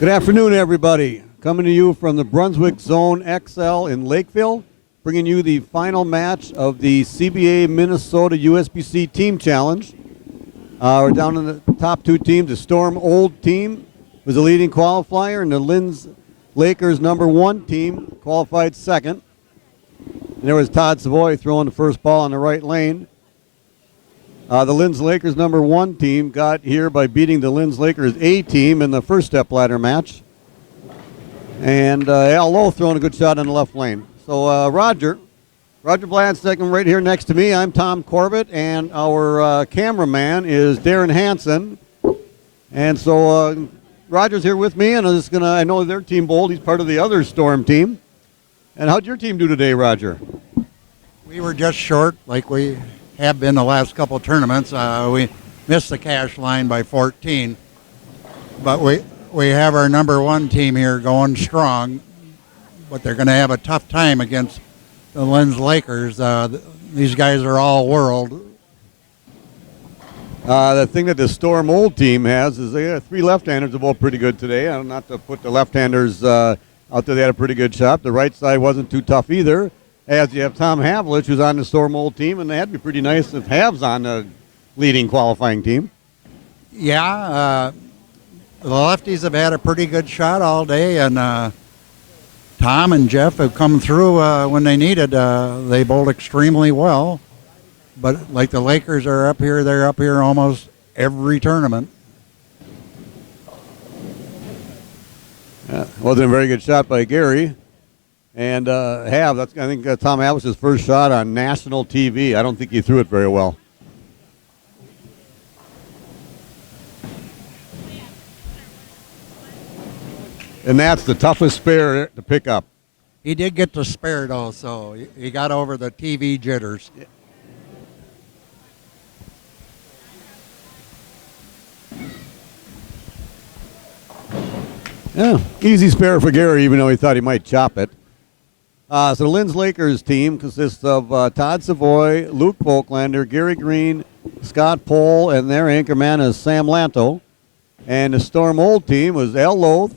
Good afternoon, everybody. Coming to you from the Brunswick Zone XL in Lakeville, bringing you the final match of the CBA Minnesota USBC Team Challenge. We're down in the top two teams. The Storm Old team was the leading qualifier, and the Linz Lakers #1 team qualified second. And there was Todd Savoy throwing the first ball in the right lane. The Linz Lakers #1 team got here by beating the Linz Lakers A team in the first step ladder match. And Al Lowe throwing a good shot in the left lane. So Roger Bladstedt right here next to me. I'm Tom Corbett, and our cameraman is Darren Hansen. And so Roger's here with me, and I know their team bowled. He's part of the other Storm team. And how'd your team do today, Roger? We were just short, like we have been the last couple of tournaments. We missed the cash line by 14, but we have our #1 team here going strong, but they're going to have a tough time against the Linz Lakers. These guys are all world. The thing that the Storm Old team has is they have 3 left-handers that bowled pretty good today. Not to put the left-handers out there, they had a pretty good shot. The right side wasn't too tough either. As you have Tom Havlich, who's on the Storm Old team, and that'd be pretty nice if Hav's on the leading qualifying team. Yeah, the lefties have had a pretty good shot all day, and Tom and Jeff have come through when they needed. They bowled extremely well, but like the Lakers are up here, they're up here almost every tournament. Yeah, wasn't a very good shot by Gary. And I think Tom Havlich's first shot on national TV. I don't think he threw it very well. And that's the toughest spare to pick up. He did get the spare, though, so he got over the TV jitters. Yeah, easy spare for Gary, even though he thought he might chop it. So the Linz Lakers team consists of Todd Savoy, Luke Volklander, Gary Green, Scott Pohl, and their anchorman is Sam Lanto. And the Storm Old team was Al Loth,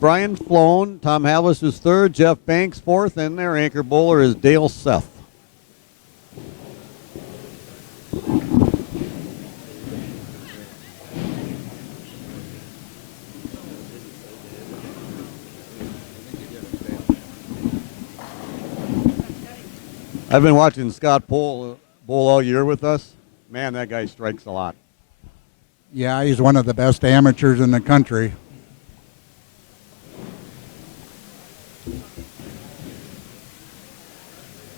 Brian Floan, Tom Havlich is third, Jeff Banks fourth, and their anchor bowler is Dale Seth. I've been watching Scott Pohl bowl all year with us. Man, that guy strikes a lot. Yeah, he's one of the best amateurs in the country.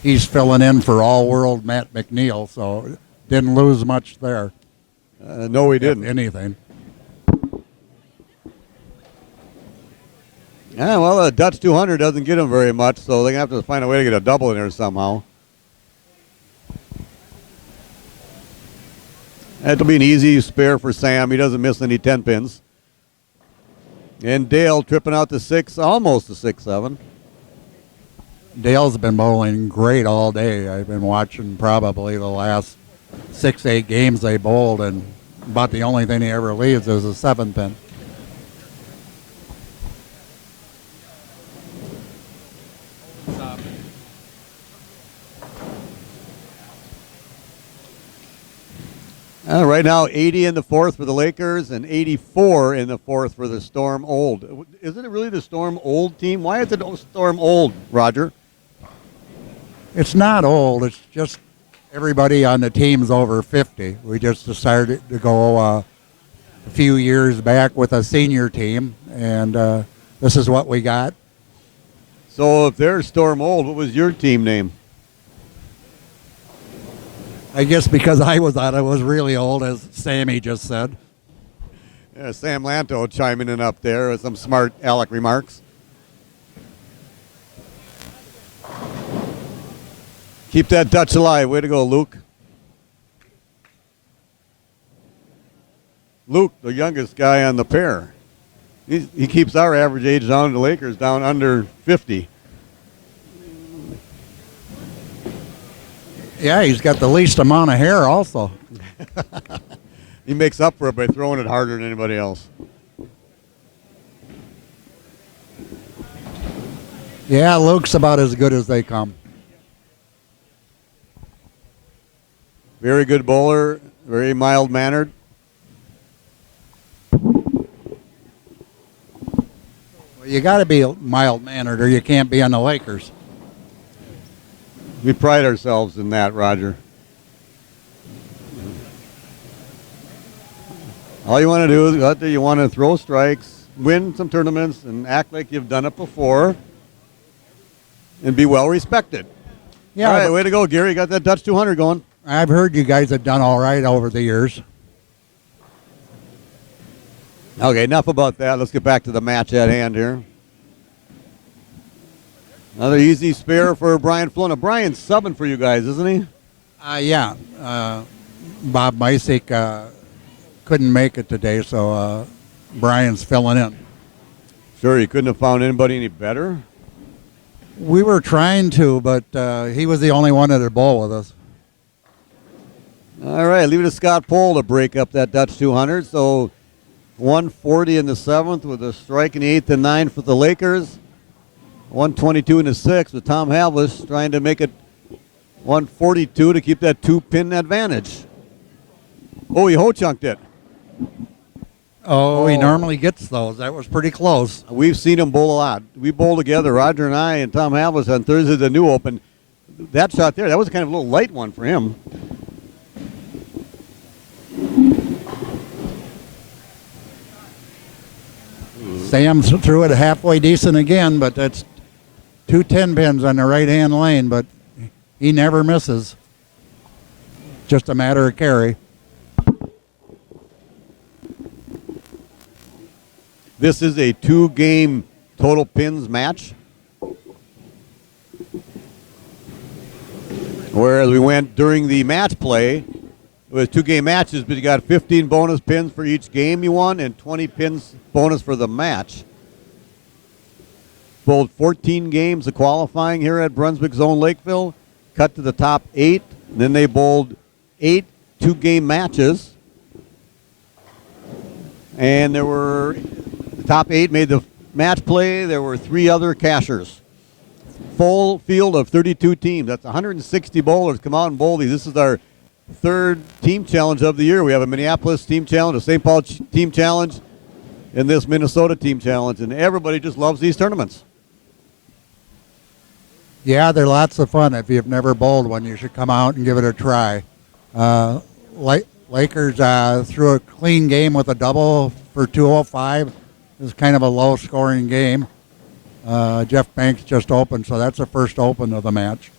He's filling in for all-world Matt McNeil, so didn't lose much there. No, he didn't. Anything. Yeah, well, the Dutch 200 doesn't get him very much, so they're going to have to find a way to get a double in there somehow. That'll be an easy spare for Sam. He doesn't miss any 10 pins. And Dale tripping out to 6, almost to 6-7. Dale's been bowling great all day. I've been watching probably the last 6-8 games they bowled, and about the only thing he ever leaves is a 7-pin. Right now, 80 in the fourth for the Lakers and 84 in the fourth for the Storm Old. Isn't it really the Storm Old team? Why is it Storm Old, Roger? It's not old. It's just everybody on the team's over 50. We just decided to go a few years back with a senior team, and this is what we got. So if they're Storm Old, what was your team name? I guess because I was on it was really old, as Sammy just said. Yeah, Sam Lanto chiming in up there with some smart aleck remarks. Keep that Dutch alive. Way to go, Luke. Luke, the youngest guy on the pair. He keeps our average age down, the Lakers down under 50. Yeah, he's got the least amount of hair also. He makes up for it by throwing it harder than anybody else. Yeah, Luke's about as good as they come. Very good bowler, very mild-mannered. Well, you got to be mild-mannered or you can't be on the Lakers. We pride ourselves in that, Roger. All you want to do is go out there, you want to throw strikes, win some tournaments, and act like you've done it before, and be well respected. Yeah, All right, way to go, Gary. You got that Dutch 200 going. I've heard you guys have done all right over the years. Okay, enough about that. Let's get back to the match at hand here. Another easy spare for Brian Flona. Brian's subbing for you guys, isn't he? Yeah. Bob Misick couldn't make it today, so Brian's filling in. Sure, you couldn't have found anybody any better? We were trying to, but he was the only one that would bowl with us. All right, leave it to Scott Pohl to break up that Dutch 200. So 140 in the 7th with a strike in the 8th and 9th for the Lakers. 122 in the 6th with Tom Havlish trying to make it 142 to keep that 2-pin advantage. Oh, he ho-chunked it. Oh, he normally gets those. That was pretty close. We've seen him bowl a lot. We bowl together, Roger and I and Tom Havlish on Thursday, the New Open. That shot there, that was kind of a little light one for him. Sam threw it halfway decent again, but that's 2 10-pins on the right-hand lane, but he never misses. Just a matter of carry. This is a 2-game total pins match. Whereas we went during the match play, it was 2-game matches, but you got 15 bonus pins for each game you won and 20 pins bonus for the match. Bowled 14 games of qualifying here at Brunswick Zone Lakeville, cut to the top 8, and then they bowled 8 2-game matches. And there were, the top 8 made the match play. There were 3 other cashers. Full field of 32 teams. That's 160 bowlers come out and bowl these. This is our 3rd team challenge of the year. We have a Minneapolis team challenge, a St. Paul team challenge, and this Minnesota team challenge. And everybody just loves these tournaments. Yeah, they're lots of fun. If you've never bowled one, you should come out and give it a try. Lakers threw a clean game with a double for 205. It was kind of a low-scoring game. Jeff Banks just opened, so that's the first open of the match.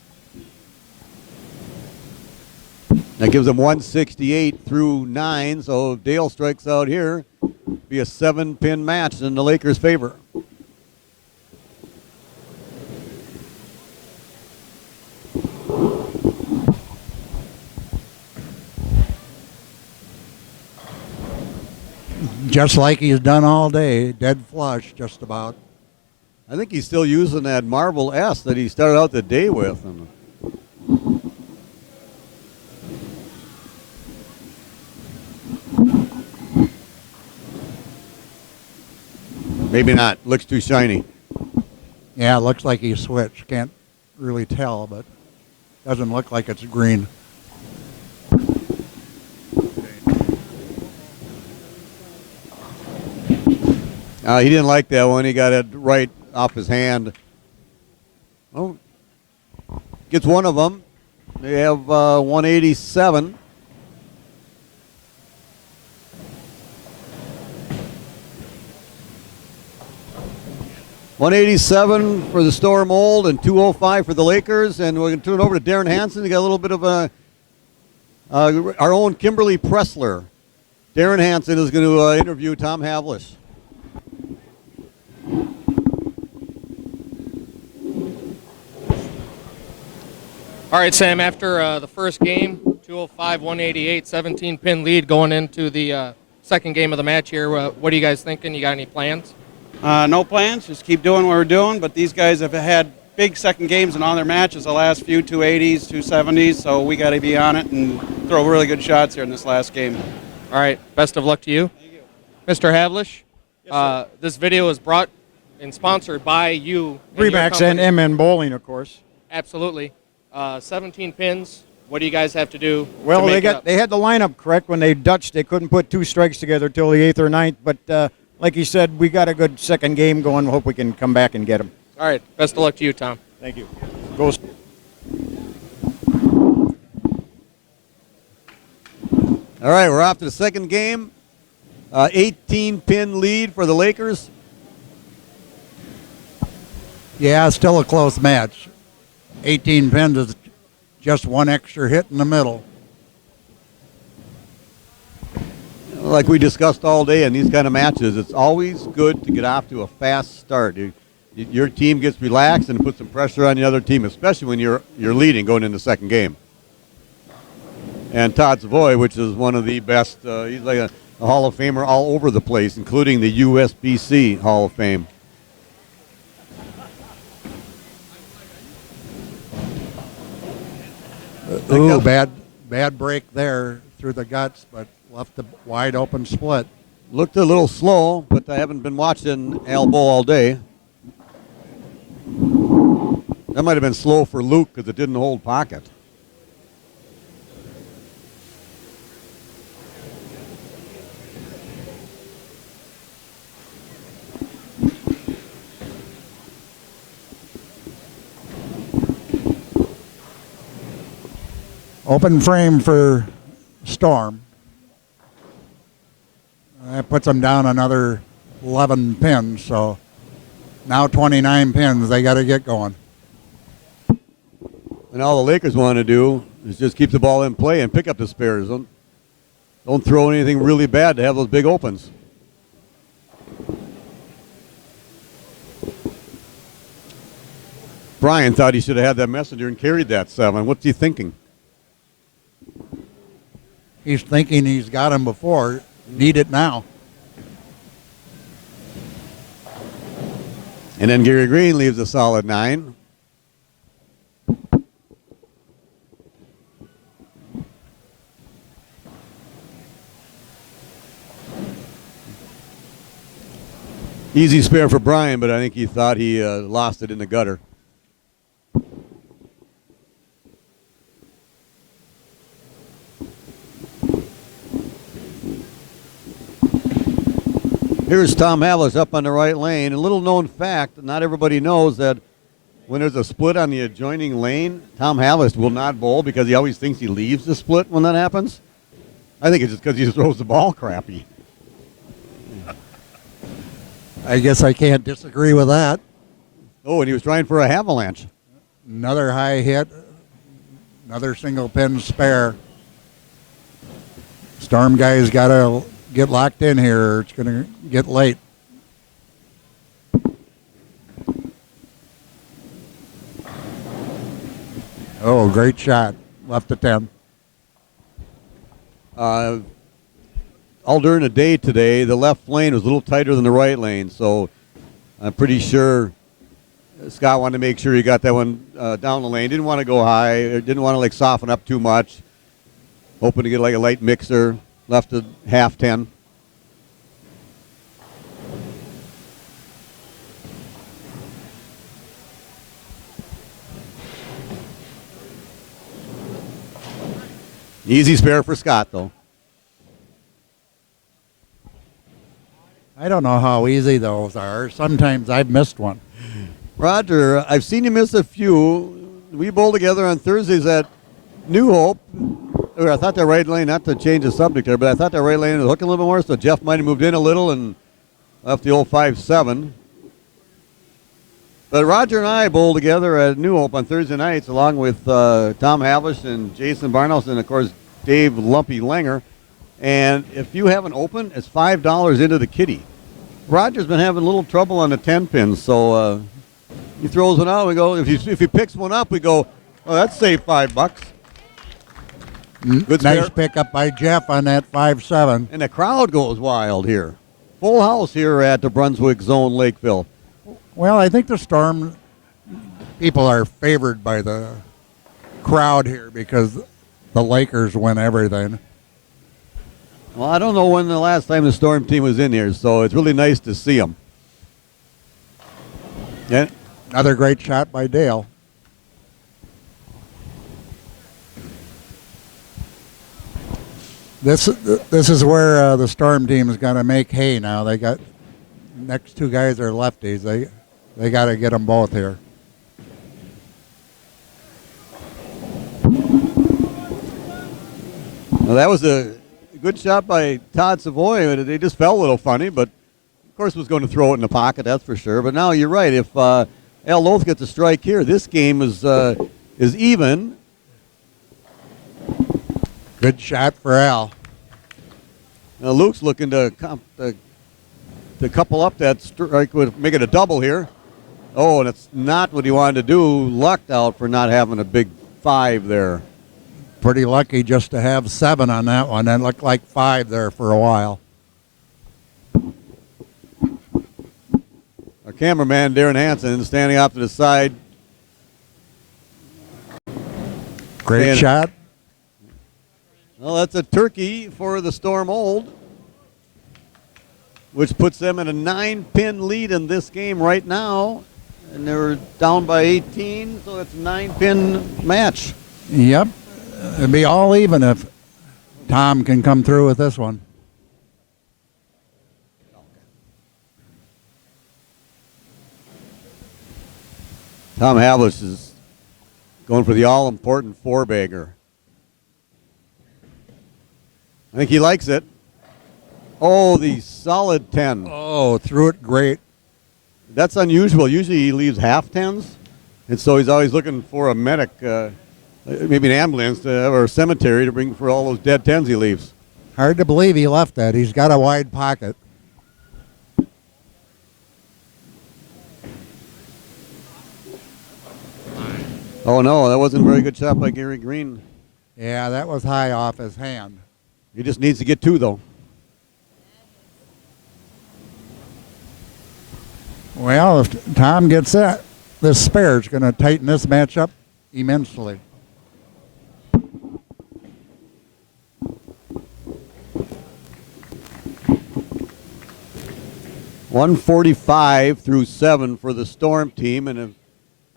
That gives them 168 through 9, so if Dale strikes out here, be a 7-pin match in the Lakers' favor. Just like he's done all day, dead flush just about. I think he's still using that Marvel S that he started out the day with. Maybe not. Looks too shiny. Yeah, it looks like he switched. Can't really tell, but doesn't look like it's green. He didn't like that one. He got it right off his hand. Oh, gets one of them. They have 187. $187 for the Storm Old and $205 for the Lakers. And we're going to turn it over to Darren Hansen. We got a little bit of our own Kimberly Pressler. Darren Hansen is going to interview Tom Havlish. All right, Sam, after the first game, 205, 188, 17-pin lead going into the second game of the match here. What are you guys thinking? You got any plans? No plans, just keep doing what we're doing, but these guys have had big second games in all their matches, the last few 280s, 270s, so we got to be on it and throw really good shots here in this last game. All right, best of luck to you. Thank you. Mr. Havlish, Yes, sir. this video is brought and sponsored by you. your Remax and company. MN Bowling, of course. Absolutely. 17 pins. What do you guys have to do? Well, to make it up? they had the lineup correct when they Dutch. They couldn't put 2 strikes together till the 8th or 9th. But like he said, we got a good second game going. Hope we can come back and get them. All right. Best of luck to you, Tom. Thank you. Go. All right, we're off to the second game. 18-pin lead for the Lakers. Yeah, still a close match. 18 pins is just one extra hit in the middle. Like we discussed all day in these kind of matches, it's always good to get off to a fast start. Your team gets relaxed and puts some pressure on the other team, especially when you're leading going into the second game. And Todd Savoy, which is one of the best, he's like a Hall of Famer all over the place, including the USBC Hall of Fame. Ooh, bad break there through the guts, but left the wide open split. Looked a little slow, but I haven't been watching Al Bow all day. That might have been slow for Luke because it didn't hold pocket. Open frame for Storm. That puts them down another 11 pins, so now 29 pins. They got to get going. And all the Lakers want to do is just keep the ball in play and pick up the spares. Don't throw anything really bad to have those big opens. Brian thought he should have had that messenger and carried that 7. What's he thinking? He's thinking he's got him before. Need it now. And then Gary Green leaves a solid 9. Easy spare for Brian, but I think he thought he lost it in the gutter. Here's Tom Havlis up on the right lane. A little known fact, not everybody knows that when there's a split on the adjoining lane, Tom Havlis will not bowl because he always thinks he leaves the split when that happens. I think it's just because he throws the ball crappy. I guess I can't disagree with that. Oh, and he was trying for a avalanche. Another high hit. Another single pin spare. Storm guys got to get locked in here or it's going to get late. Oh, great shot. Left to 10. All during the day today, the left lane was a little tighter than the right lane, so I'm pretty sure Scott wanted to make sure he got that one down the lane. Didn't want to go high, or didn't want to like soften up too much. Hoping to get like a light mixer. Left at half 10. Easy spare for Scott, though. I don't know how easy those are. Sometimes I've missed one. Roger, I've seen you miss a few. We bowled together on Thursdays at New Hope. I thought that right lane, not to change the subject there, but I thought that right lane was hooking a little bit more, so Jeff might have moved in a little and left the old 5-7. But Roger and I bowled together at New Hope on Thursday nights, along with Tom Havlish and Jason Barnhouse and, of course, Dave Lumpy Langer. And if you have an open, it's $5 into the kitty. Roger's been having a little trouble on the 10 pins, so he throws one out. We go, if he picks one up, we go, oh, that's saved $5. Good Nice spare. pickup by Jeff on that 5-7. And the crowd goes wild here. Full house here at the Brunswick Zone, Lakeville. Well, I think the Storm people are favored by the crowd here because the Lakers win everything. Well, I don't know when the last time the Storm team was in here, so it's really nice to see them. Yeah. Another great shot by Dale. This is where the Storm team is going to make hay now. They got next two guys are lefties. They got to get them both here. Well, that was a good shot by Todd Savoy. But it just felt a little funny, but of course was going to throw it in the pocket, that's for sure. But now you're right. If Al Loth gets a strike here, this game is even. Good shot for Al. Now Luke's looking to couple up that strike, make it a double here. Oh, and it's not what he wanted to do. Lucked out for not having a big 5 there. Pretty lucky just to have 7 on that one. That looked like 5 there for a while. Our cameraman, Darren Hansen, standing off to the side. Great Man. shot. Well, that's a turkey for the Storm Old, which puts them in a 9-pin lead in this game right now. And they're down by 18, so it's a 9-pin match. Yep. It'd be all even if Tom can come through with this one. Tom Havlish is going for the all-important 4-bagger. I think he likes it. Oh, the solid 10. Oh, threw it great. That's unusual. Usually he leaves half 10s, and so he's always looking for a medic, maybe an ambulance or a cemetery to bring for all those dead 10s he leaves. Hard to believe he left that. He's got a wide pocket. Oh, no, that wasn't a very good shot by Gary Green. Yeah, that was high off his hand. He just needs to get 2, though. Well, if Tom gets that, this spare is going to tighten this match up immensely. .145/7 for the Storm team, and if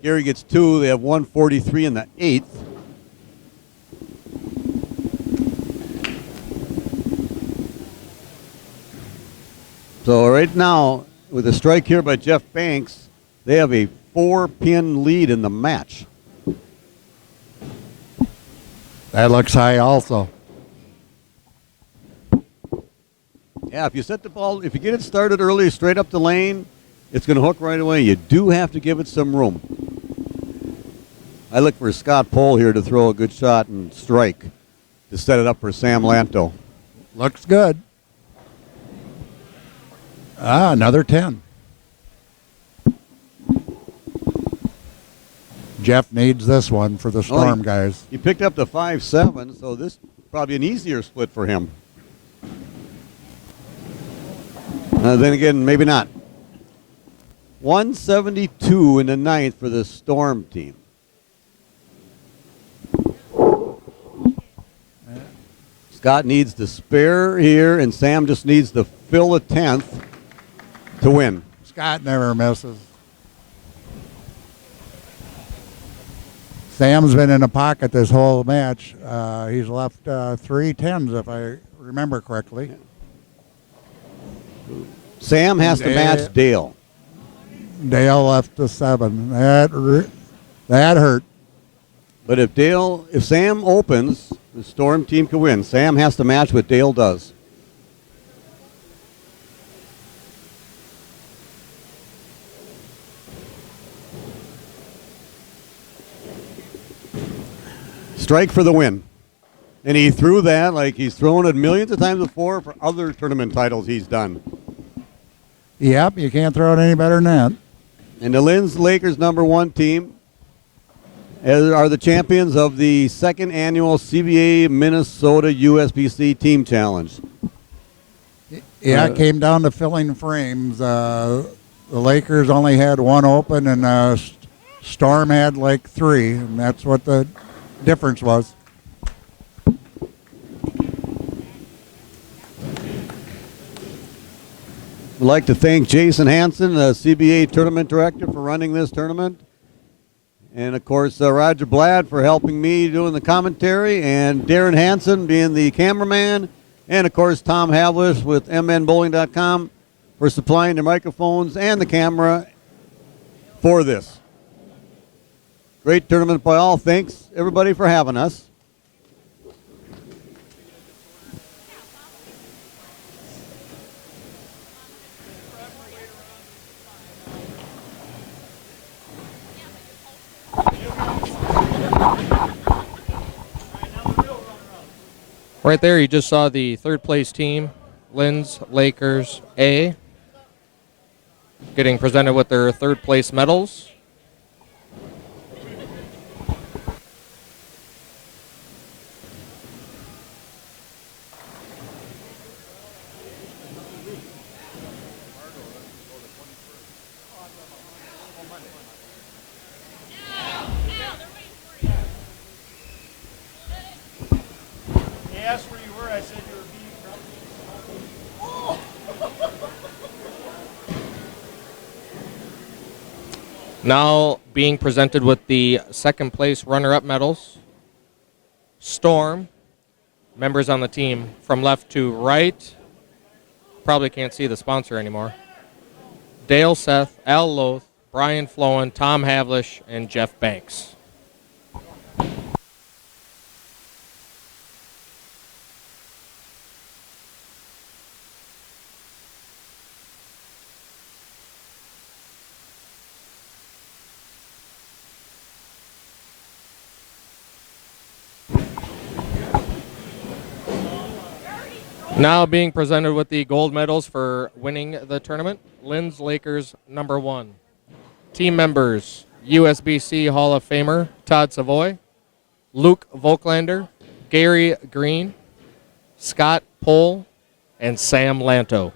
Gary gets 2, they have 143 in the 8th. So right now, with a strike here by Jeff Banks, they have a 4-pin lead in the match. That looks high also. Yeah, if you set the ball, if you get it started early, straight up the lane, it's going to hook right away. You do have to give it some room. I look for Scott Pohl here to throw a good shot and strike to set it up for Sam Lanto. Looks good. Another 10. Jeff needs this one for the Storm guys. He picked up the 5-7, so this is probably an easier split for him. Then again, maybe not. 172 in the 9th for the Storm team. Scott needs to spare here, and Sam just needs to fill a 10th to win. Scott never misses. Sam's been in the pocket this whole match. He's left 3 10s, if I remember correctly. Sam has to match Dale. Dale left a 7. That hurt. But if Sam opens, the Storm team can win. Sam has to match what Dale does. Strike for the win. And he threw that like he's thrown it millions of times before for other tournament titles he's done. Yep, you can't throw it any better than that. And the Linz Lakers #1 team are the champions of the 2nd annual CBA Minnesota USBC Team Challenge. Yeah, it came down to filling frames. The Lakers only had 1 open, and Storm had like 3, and that's what the difference was. We'd like to thank Jason Hansen, the CBA tournament director, for running this tournament. And, of course, Roger Blatt for helping me doing the commentary, and Darren Hansen being the cameraman, and, of course, Tom Havlish with mnbowling.com for supplying the microphones and the camera for this. Great tournament by all. Thanks, everybody, for having us. Right there, you just saw the third place team, Linz Lakers A, getting presented with their third place medals. Now being presented with the second place runner-up medals. Storm, members on the team from left to right. Probably can't see the sponsor anymore. Dale Seth, Al Loth, Brian Flowen, Tom Havlish, and Jeff Banks. Now being presented with the gold medals for winning the tournament, Linz Lakers #1. Team members, USBC Hall of Famer Todd Savoy, Luke Volklander, Gary Green, Scott Pohl, and Sam Lanto.